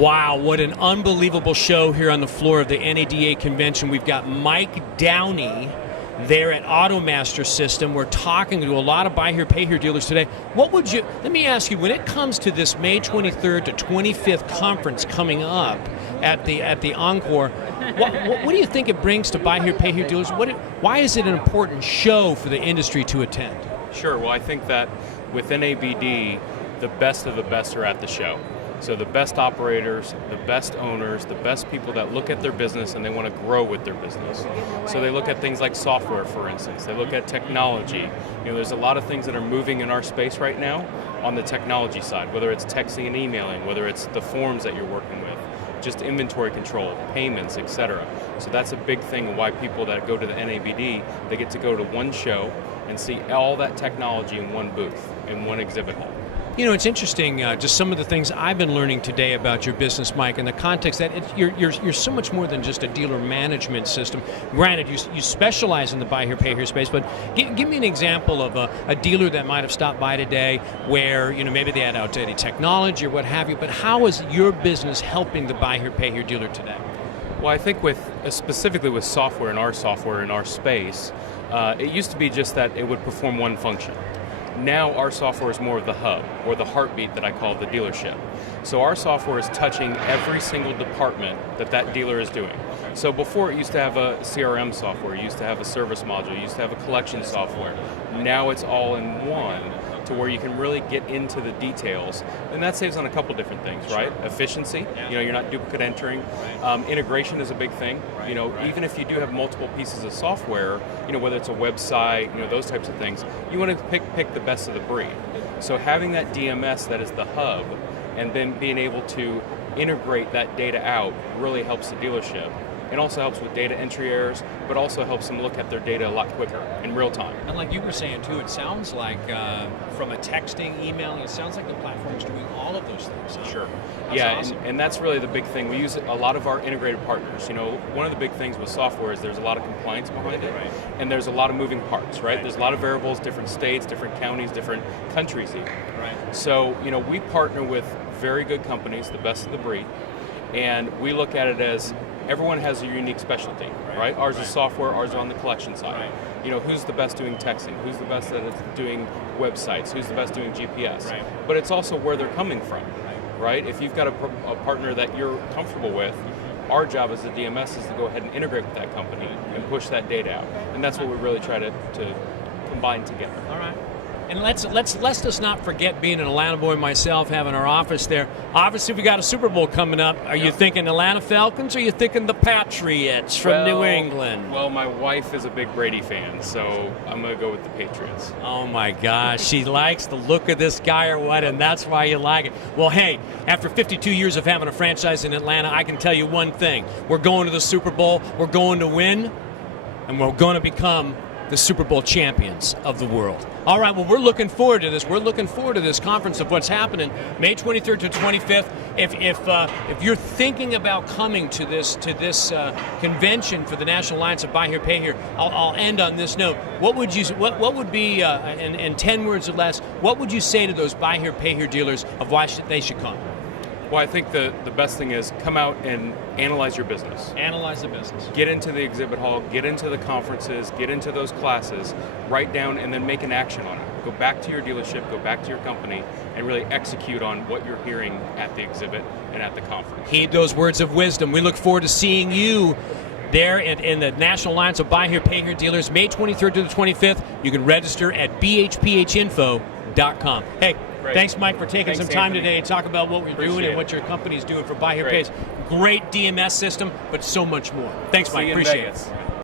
Wow, what an unbelievable show here on the floor of the NADA convention. We've got Mike Downey there at AutoMaster System. We're talking to a lot of buy here, pay here dealers today. Let me ask you, when it comes to this May 23rd to 25th conference coming up at the Encore, what do you think it brings to buy here, pay here dealers? Why is it an important show for the industry to attend? Sure, well I think that with NABD, the best of the best are at the show. So the best operators, the best owners, the best people that look at their business and they want to grow with their business. So they look at things like software, for instance. They look at technology. There's a lot of things that are moving in our space right now on the technology side, whether it's texting and emailing, whether it's the forms that you're working with, just inventory control, payments, etc. So that's a big thing of why people that go to the NABD, they get to go to one show and see all that technology in one booth, in one exhibit hall. It's interesting, just some of the things I've been learning today about your business, Mike, in the context that you're so much more than just a dealer management system. Granted, you specialize in the buy here, pay here space, but give me an example of a dealer that might have stopped by today where maybe they had outdated technology or what have you, but how is your business helping the buy here, pay here dealer today? Well, I think specifically with software in our space, it used to be just that it would perform one function. Now our software is more of the hub, or the heartbeat that I call the dealership. So our software is touching every single department that dealer is doing. So before it used to have a CRM software, it used to have a service module, it used to have a collection software. Now it's all in one, to where you can really get into the details, and that saves on a couple different things, right? Efficiency, you're not duplicate entering. Integration is a big thing. Even if you do have multiple pieces of software, whether it's a website, those types of things, you want to pick the best of the breed. So having that DMS that is the hub, and then being able to integrate that data out really helps the dealership. It also helps with data entry errors, but also helps them look at their data a lot quicker, in real time. And like you were saying too, it sounds like from a texting, emailing, it sounds like the platform is doing all of those things. Huh? Sure. That's awesome. and that's really the big thing. We use a lot of our integrated partners. One of the big things with software is there's a lot of compliance behind it, right. And there's a lot of moving parts, right? There's a lot of variables, different states, different counties, different countries even. Right. So, we partner with very good companies, the best of the breed, and we look at it as everyone has a unique specialty, right? Ours is software, ours is on the collection side. Who's the best doing texting? Who's the best at doing websites? Who's the best doing GPS? Right. But it's also where they're coming from, right? If you've got a partner that you're comfortable with, our job as the DMS is to go ahead and integrate with that company and push that data out. And that's what we really try to combine together. All right. And let's us not forget, being an Atlanta boy myself, having our office there. Obviously, we got a Super Bowl coming up. Are you thinking Atlanta Falcons, or are you thinking the Patriots from New England? Well, my wife is a big Brady fan, so I'm going to go with the Patriots. Oh my gosh, she likes the look of this guy or what, and that's why you like it. Well, hey, after 52 years of having a franchise in Atlanta, I can tell you one thing. We're going to the Super Bowl, we're going to win, and we're going to become the Super Bowl champions of the world. All right, well, we're looking forward to this. We're looking forward to this conference of what's happening May 23rd to 25th. If you're thinking about coming to this convention for the National Alliance of Buy Here, Pay Here, I'll end on this note. What would be in 10 words or less? What would you say to those Buy Here, Pay Here dealers of why they should come? Well, I think the best thing is come out and analyze your business. Analyze the business. Get into the exhibit hall, get into the conferences, get into those classes, write down and then make an action on it. Go back to your dealership, go back to your company, and really execute on what you're hearing at the exhibit and at the conference. Heed those words of wisdom. We look forward to seeing you there in the National Alliance of Buy Here, Pay Here dealers, May 23rd to the 25th. You can register at bhphinfo.com. Hey, great. Thanks, Mike, for taking some time today to talk about what we're doing and what your company's doing for Buy Here, Pay Here. Great DMS system, but so much more. Thanks, Mike. Appreciate it.